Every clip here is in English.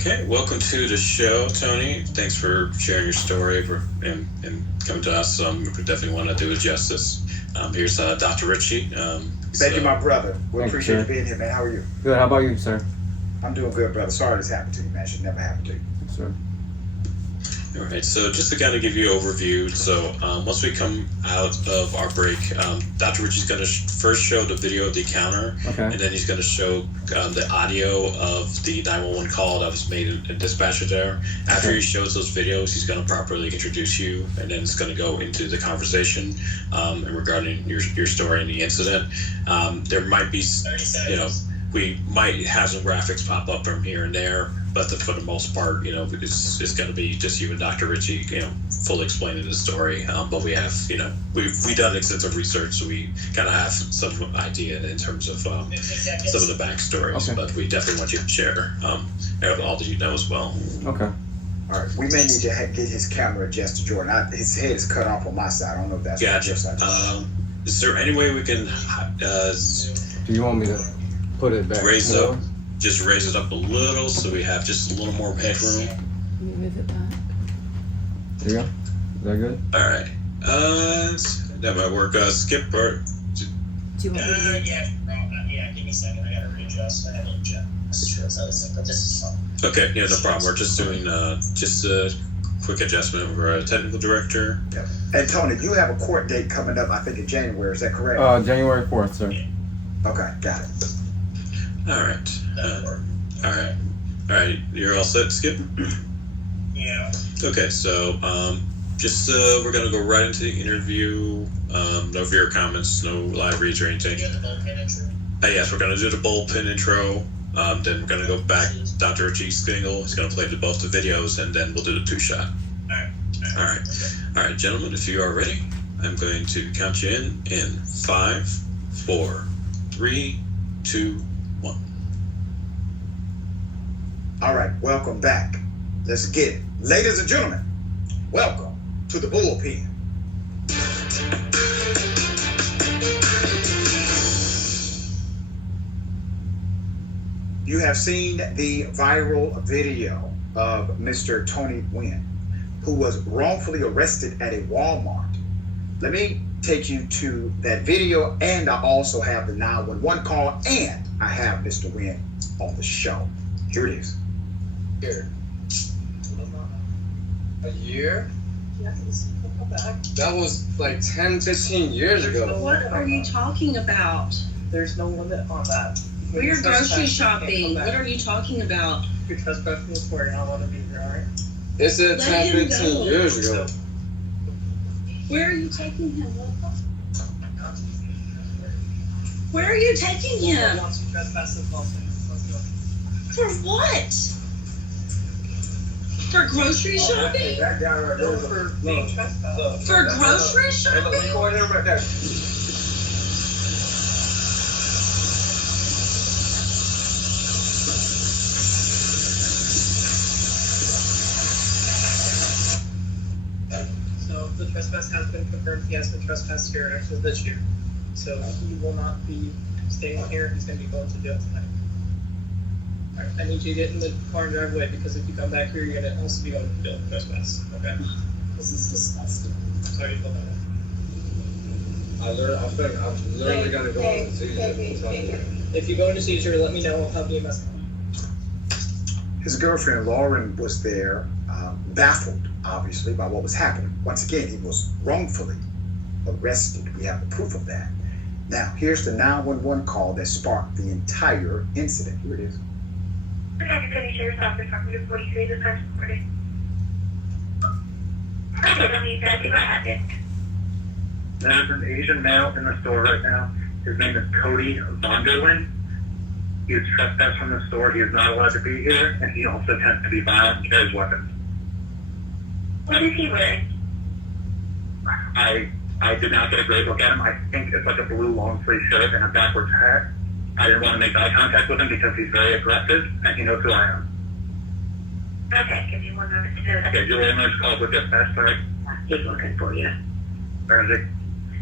Okay, welcome to the show, Tony. Thanks for sharing your story and coming to us. We definitely want to do it justice. Here's Dr. Richey. Thank you, my brother. We appreciate you being here, man. How are you? Good. How about you, sir? I'm doing good, brother. Sorry this happened to you, man. It should never happen to you. Yes, sir. All right, so just to kind of give you an overview, so once we come out of our break, Dr. Richey's going to first show the video of the encounter, and then he's going to show the audio of the 911 call that was made in dispatcher there. After he shows those videos, he's going to properly introduce you, and then it's going to go into the conversation regarding your story and the incident. There might be, we might have some graphics pop up from here and there, but for the most part, it's going to be just you and Dr. Richey, fully explaining the story. But we have, we've done extensive research, so we kind of have some idea in terms of some of the backstories. But we definitely want you to share all that you know as well. Okay. All right. We may need to get his camera adjusted, Jordan. His head is cut off on my side. I don't know if that's gotcha. Is there any way we can? Do you want me to put it back? Just raise it up a little so we have just a little more headroom. Can you move it back? There you go. Is that good? All right. That might work. Skip or? Do you want me to? Yeah. Give me a second. I gotta readjust. I had to adjust. But this is fun. Okay. Yeah, no problem. We're just doing just a quick adjustment. We're a technical director. Yeah. And Tony, you have a court date coming up. I think in January. Is that correct? January 4th, sir. Yeah. Okay, got it. All right. You're all set, Skip? Yeah. Okay, so we're gonna go right into the interview. No viewer comments, no live reads or anything. You got the bullpen intro? Yes, we're gonna do the bullpen intro. Then we're gonna go back. Dr. Richey Skingle is gonna play both the videos, and then we'll do the 2-shot. All right, gentlemen, if you are ready, I'm going to count you in 5, 4, 3, 2, 1. All right, welcome back. Let's get it. Ladies and gentlemen, welcome to the bullpen. You have seen the viral video of Mr. Tony Nguyen, who was wrongfully arrested at a Walmart. Let me take you to that video, and I also have the 911 call, and I have Mr. Nguyen on the show. Here it is. Here. A year? Yes. That was like 10, 15 years ago. What are you talking about? There's no limit on that. We're grocery shopping. What are you talking about? You're trespassing this where you're not allowed to be here, alright? It said 10, Let him 15 go. years ago. Where are you taking him? Where are you taking him? Once you trespass this lawsuit, let's go. For what? For grocery shopping? That guy right there. For being trespassed. For grocery shopping? Go ahead right there. So the trespass has been confirmed. He has been trespassed here actually this year. So he will not be staying here. He's going to be going to jail tonight. All right, I need you to get in the car and drive away because if you come back here, you're going to also be going to jail for trespass. Okay? This is disgusting. Sorry you feel that way. I'm literally going to go into seizure. If you go into seizure, let me know. I'll help you mess up. His girlfriend, Lauren, was there, baffled, obviously, by what was happening. Once again, he was wrongfully arrested. We have the proof of that. Now, here's the 911 call that sparked the entire incident. Here it is. United County Sheriff's Office, Officer 43, the person reporting. Okay, let me exactly what happened. There's an Asian male in the store right now. His name is Cody Vonderlin. He is trespassed from the store. He is not allowed to be here, and he also tends to be violent and carries weapons. What is he wearing? I did not get a great look at him. I think it's like a blue long sleeve shirt and a backwards hat. I didn't want to make eye contact with him because he's very aggressive and he knows who I am. Okay, give me 1 moment to know that. Okay, Julian, let's call with dispatch, sorry. He's looking for you. Where is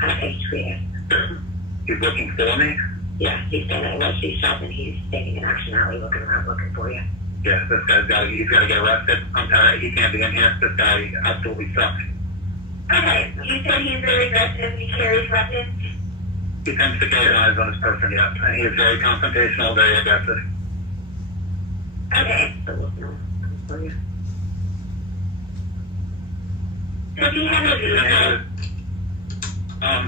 H3. he? He's looking for me? Yeah, he's standing at Wesley Shop and he's standing in Action Alley looking around looking for you. Yeah, this guy's he's got to get arrested. I'm tired. He can't be in here. This guy absolutely sucks. Okay, you said he's very aggressive and he carries weapons. He tends to carry knives on his person, yes. And he is very confrontational, very aggressive. Okay. Does he have a vehicle?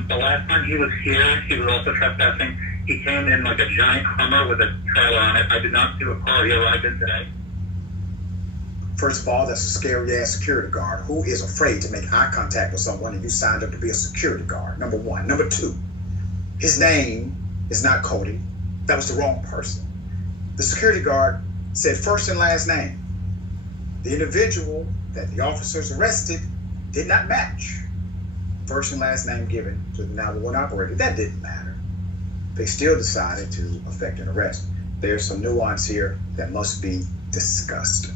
The last time he was here, he was also trespassing. He came in like a giant Hummer with a trailer on it. I did not see what car he arrived in today. First of all, that's a scary ass security guard who is afraid to make eye contact with someone and you signed up to be a security guard. Number one. Number two, his name is not Cody. That was the wrong person. The security guard said first and last name. The individual that the officers arrested did not match first and last name given to the 911 operator. That didn't matter. They still decided to effect an arrest. There's some nuance here that must be discussed.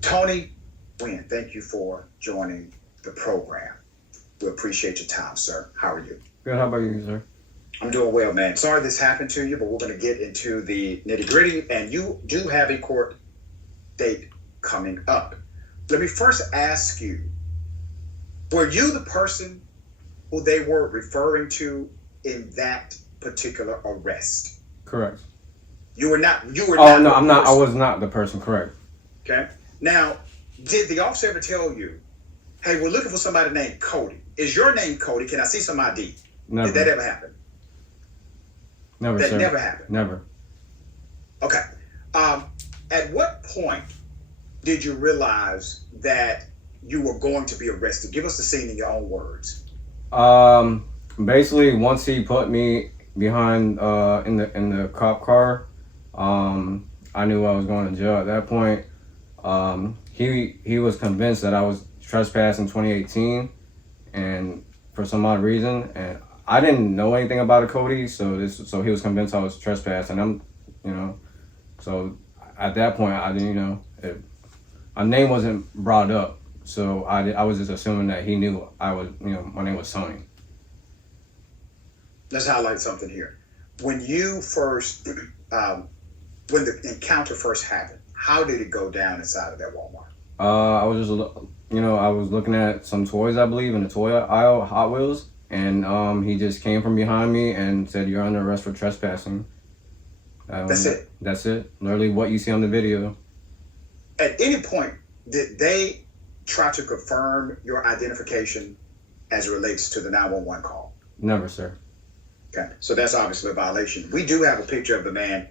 Tony Nguyen, thank you for joining the program. We appreciate your time, sir. How are you? Good. How about you, sir? I'm doing well, man. Sorry this happened to you, but we're going to get into the nitty gritty, and you do have a court date coming up. Let me first ask you, were you the person who they were referring to in that particular arrest? Correct. You were not. Oh no, I'm not. I was not the person. Correct. Okay. Now, did the officer ever tell you, "Hey, we're looking for somebody named Cody. Is your name Cody? Can I see some ID?" Never. Did that ever happen? Never. That sir. never happened. Never. Okay. At what point did you realize that you were going to be arrested? Give us the scene in your own words. Basically, once he put me behind in the cop car, I knew I was going to jail. At that point, he was convinced that I was trespassed in 2018, and for some odd reason, and I didn't know anything about a Cody, so he was convinced I was trespassed, and so at that point I didn't, my name wasn't brought up, so I was just assuming that he knew I was, my name was Sony. Let's highlight something here. When you first, when the encounter first happened, how did it go down inside of that Walmart? I was just, I was looking at some toys, I believe, in the toy aisle, Hot Wheels, and he just came from behind me and said, "You're under arrest for trespassing." That's it? That's it. Literally what you see on the video. At any point, did they try to confirm your identification as it relates to the 911 call? Never, sir. Okay, so that's obviously a violation. We do have a picture of the man,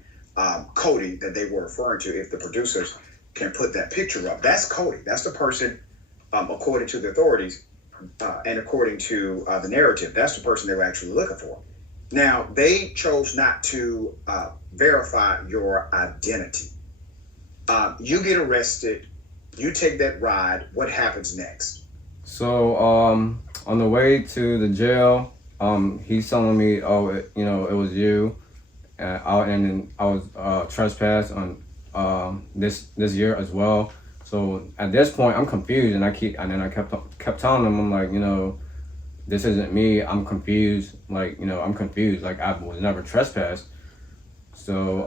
Cody, that they were referring to. If the producers can put that picture up, that's Cody. That's the person, according to the authorities and according to the narrative, that's the person they were actually looking for. Now, they chose not to verify your identity. You get arrested, you take that ride, what happens next? So, on the way to the jail, he's telling me, it was you, and then I was trespassed on this year as well. So at this point, I'm confused, and I kept telling him, I'm like, this isn't me. I'm confused. I'm confused. Like, I was never trespassed. So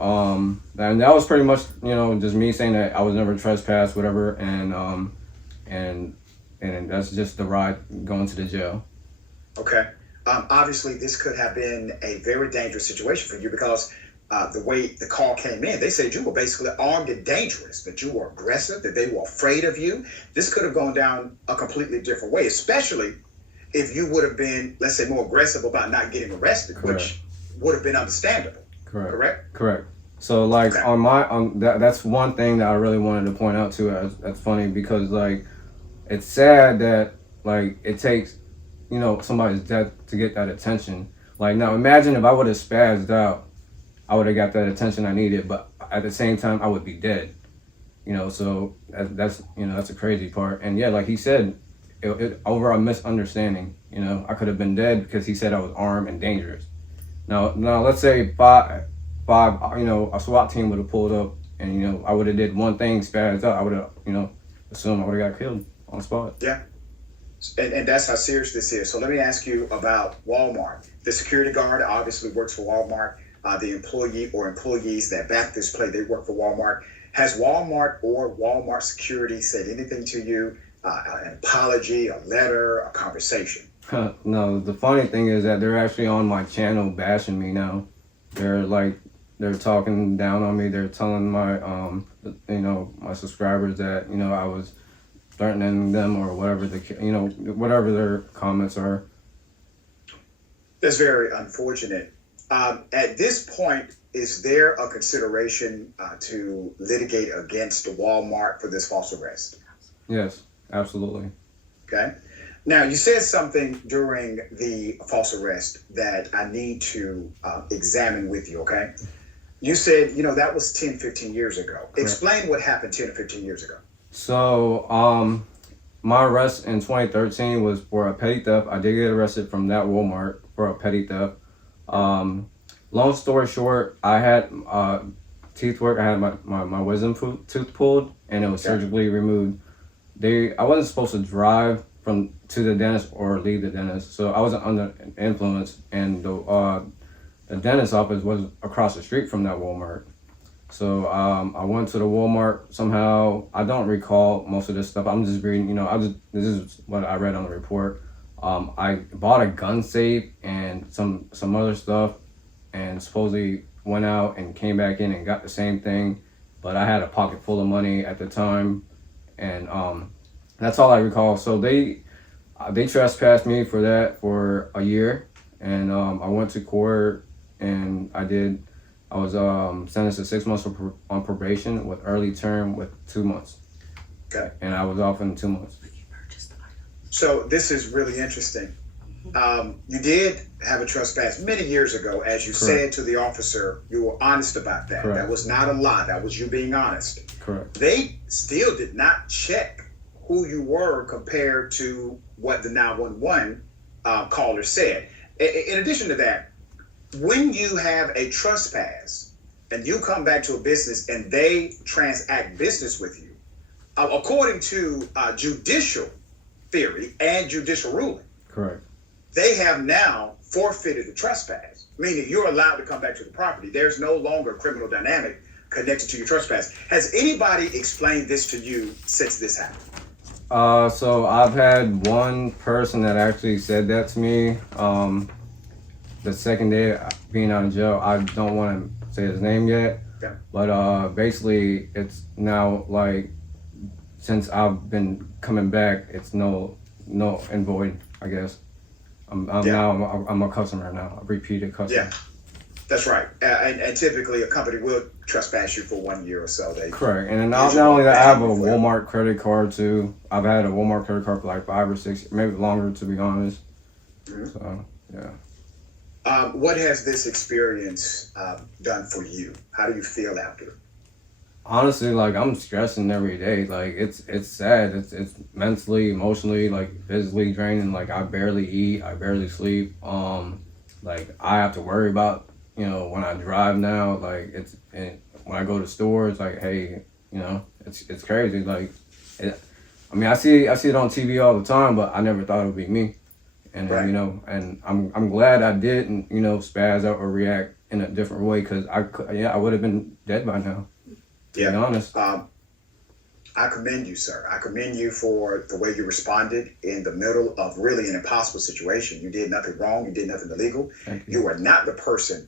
and that was pretty much just me saying that I was never trespassed, whatever, and that's just the ride going to the jail. Okay. Obviously, this could have been a very dangerous situation for you because the way the call came in, they said you were basically armed and dangerous, that you were aggressive, that they were afraid of you. This could have gone down a completely different way, especially if you would have been, let's say, more aggressive about not getting arrested, Correct. Which would have been understandable. Correct? So that's one thing that I really wanted to point out too. That's funny because it's sad that it takes somebody's death to get that attention. Now imagine if I would have spazzed out, I would have got that attention I needed, but at the same time I would be dead. So that's a crazy part. And yeah, like he said, it over a misunderstanding. I could have been dead because he said I was armed and dangerous. Now let's say five, a SWAT team would have pulled up and I would have did one thing, spazzed out. I would have assumed I would have got killed on the spot. Yeah. And that's how serious this is. So let me ask you about Walmart. The security guard obviously works for Walmart. The employee or employees that back this play, they work for Walmart. Has Walmart or Walmart security said anything to you? An apology, a letter, a conversation? No, the funny thing is that they're actually on my channel bashing me now. They're talking down on me. They're telling my my subscribers that I was threatening them or whatever whatever their comments are. That's very unfortunate. At this point, is there a consideration to litigate against Walmart for this false arrest? Yes, absolutely. Okay. Now, you said something during the false arrest that I need to examine with you, okay? You said, that was 10, 15 years ago. Correct. Explain what happened 10 or 15 years ago. So, my arrest in 2013 was for a petty theft. I did get arrested from that Walmart for a petty theft. Long story short, I had teeth work. I had my wisdom tooth pulled, and it was surgically removed. I wasn't supposed to drive to the dentist or leave the dentist, so I wasn't under influence, and the dentist office was across the street from that Walmart. So I went to the Walmart somehow. I don't recall most of this stuff. I'm just reading, this is what I read on the report. I bought a gun safe and some other stuff, and supposedly went out and came back in and got the same thing, but I had a pocket full of money at the time, and that's all I recall. So they trespassed me for that for a year, and I went to court, and I was sentenced to 6 months on probation with early term with 2 months. Okay. And I was off in 2 months. So this is really interesting. You did have a trespass many years ago, as you said to the officer. You were honest about that. Correct. That was not a lie. That was you being honest. Correct. They still did not check who you were compared to what the 911 caller said. In addition to that, when you have a trespass and you come back to a business and they transact business with you, according to judicial theory and judicial ruling, Correct. they have now forfeited the trespass, meaning you're allowed to come back to the property. There's no longer a criminal dynamic connected to your trespass. Has anybody explained this to you since this happened? So I've had one person that actually said that to me. The second day being out of jail, I don't want to say his name yet, but basically it's now like, since I've been coming back, it's no and void, I guess. I'm a customer now, a repeated customer. Yeah, that's right. And typically a company will trespass you for 1 year or so. Correct. And then not only that, I have a Walmart credit card too. I've had a Walmart credit card for like 5 or 6, maybe longer, to be honest. Mm-hmm. So, yeah. What has this experience done for you? How do you feel after it? Honestly, like, I'm stressing every day. Like, it's sad. It's mentally, emotionally, like, physically draining. Like, I barely eat. I barely sleep. Like, I have to worry about, when I drive now. Like, when I go to stores, like, hey, it's crazy. Like, I see it on TV all the time, but I never thought it would be me. And right. And I'm glad I didn't, spaz out or react in a different way, because I would have been dead by now. To be honest. I commend you, sir. I commend you for the way you responded in the middle of really an impossible situation. You did nothing wrong. You did nothing illegal. You were not the person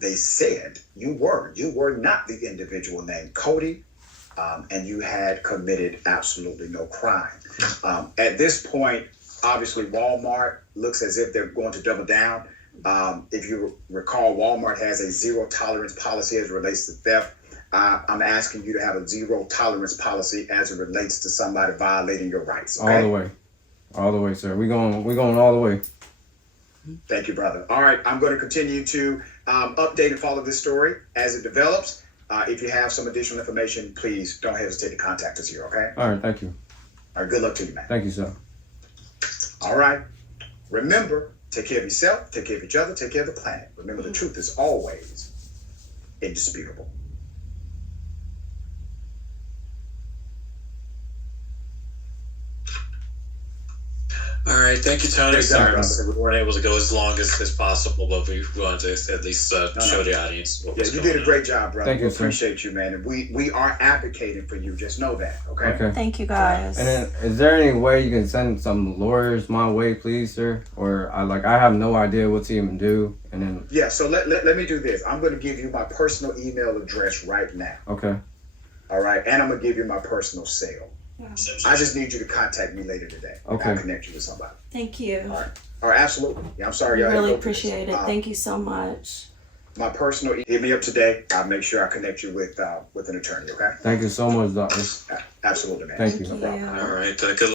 they said you were. You were not the individual named Cody, and you had committed absolutely no crime. At this point, obviously, Walmart looks as if they're going to double down. If you recall, Walmart has a zero tolerance policy as it relates to theft. I'm asking you to have a zero tolerance policy as it relates to somebody violating your rights. Okay? All the way, sir. We're going all the way. Thank you, brother. All right, I'm going to continue to update and follow this story as it develops. If you have some additional information, please don't hesitate to contact us here. Okay? All right, thank you. All right, good luck to you, man. Thank you, sir. All right. Remember, take care of yourself, take care of each other, take care of the planet. Remember, the truth is always indisputable. All right. right, thank you, Tony. Great job, Sorry, brother. we weren't able to go as long as possible, but we wanted to at least show the audience what Yeah, was you going did a great job, brother. Thank you, we sir. appreciate you, man. And we are advocating for you. Just know that, okay? Okay. Thank you, guys. And then, is there any way you can send some lawyers my way, please, sir? Or I have no idea what to even do. And then, Yeah, so let me do this. I'm going to give you my personal email address right now. okay, All right, and I'm going to give you my personal cell. So I just need you to contact me later today. Okay. I'll connect you with somebody. Thank you. All right, absolutely. Yeah, I'm sorry, We y'all. had to really go through this. appreciate it. Thank you so much. My personal, hit me up today. I'll make sure I connect you with an attorney. Okay? thank you so much, doctor. Absolutely, man. Thank you. No problem. on. All right, good